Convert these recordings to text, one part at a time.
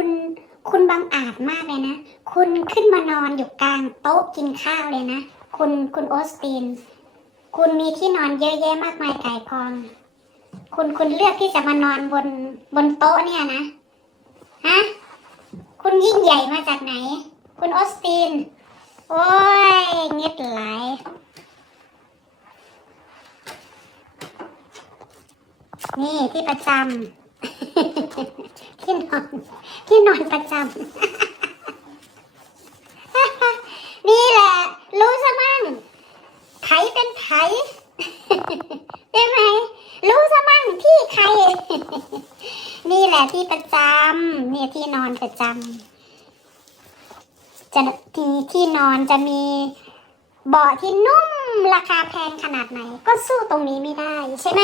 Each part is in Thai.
คุณคุณบังอาจมากเลยนะ คุณขึ้นมานอนอยู่กลางโต๊ะกินข้าวเลยนะ คุณคุณโอสติน คุณมีที่นอนเยอะแยะมากมายไก่พอง คุณคุณเลือกที่จะมานอนบนบนโต๊ะเนี่ยนะ ฮะ คุณยิ่งใหญ่มาจากไหน คุณออสติน โอ้ยเงียดไหลายนี่ที่ประจำ ที่นอนที่นอนประจำนี่แหละ รู้ซะมั่งไถเป็นไถใช่ไหมรู้ซะมั่งที่ใคร นี่แหละที่ประจำเนี่ยที่นอนประจำจะที่ที่นอนจะมีเบาะที่นุ่มราคาแพงขนาดไหน ก็สู้ตรงนี้ไม่ได้ใช่ไหม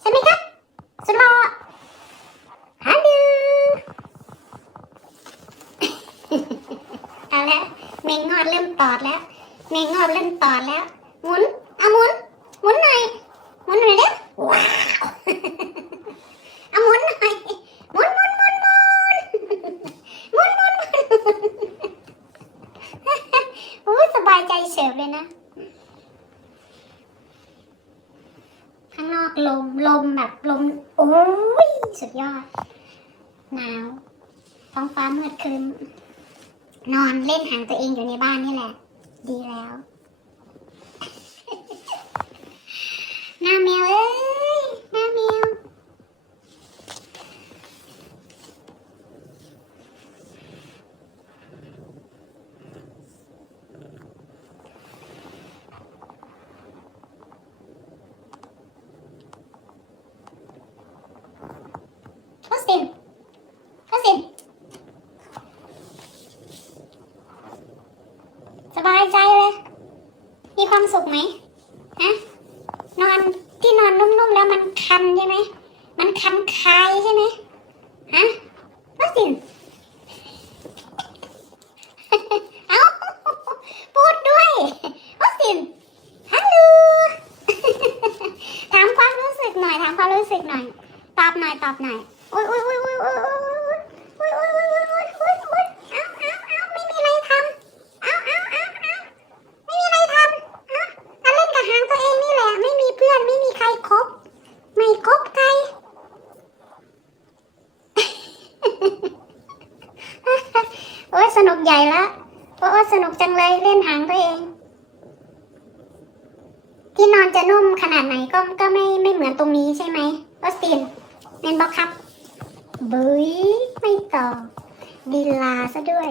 ใช่ไหมครับ สุดหล่อฮัลโหล เอาและเมงงอดเริ่มตอดแล้วเมงงอดเริ่มตอดแล้วหมุนเอาหมุนหมุนหน่อยหมุนหน่อยเด้อว้าวเอาหมุนหน่อยหมุนหมุนหมุนหมุนหมุนหมุนหมุนโอ้สบายใจเฉยเลยนะข้างนอกลมลมแบบลมโอ้ยสุดยอดหนาวท้องฟ้ามืดครึ้ม นอนเล่นหางตัวเองอยู่ในบ้านนี่แหละ ดีแล้ว หน้าแมวเอ้ย หน้าแมว ออสตินออสติน สบายใจเลย มีความสุขไหมฮะนอนที่นอนนุ่มๆแล้วมันคันใช่ไหม มันคันคายใช่ไหมฮะออสตินเอาพูดด้วยออสตินฮัลโหลถามความรู้สึกหน่อย ถามความรู้สึกหน่อย ตอบหน่อย ตอบหน่อยโอ๊ยโอ๊ยโอ๊ยโอ๊ย สนุกใหญ่ละโอ๊ยสนุกจังเลยเล่นหางตัวเอง ที่นอนจะนุ่มขนาดไหนก็ก็ไม่ไม่เหมือนตรงนี้ใช่ไหมออสตินเมนบอกครับบุยไม่ตอบดีลาซะด้วย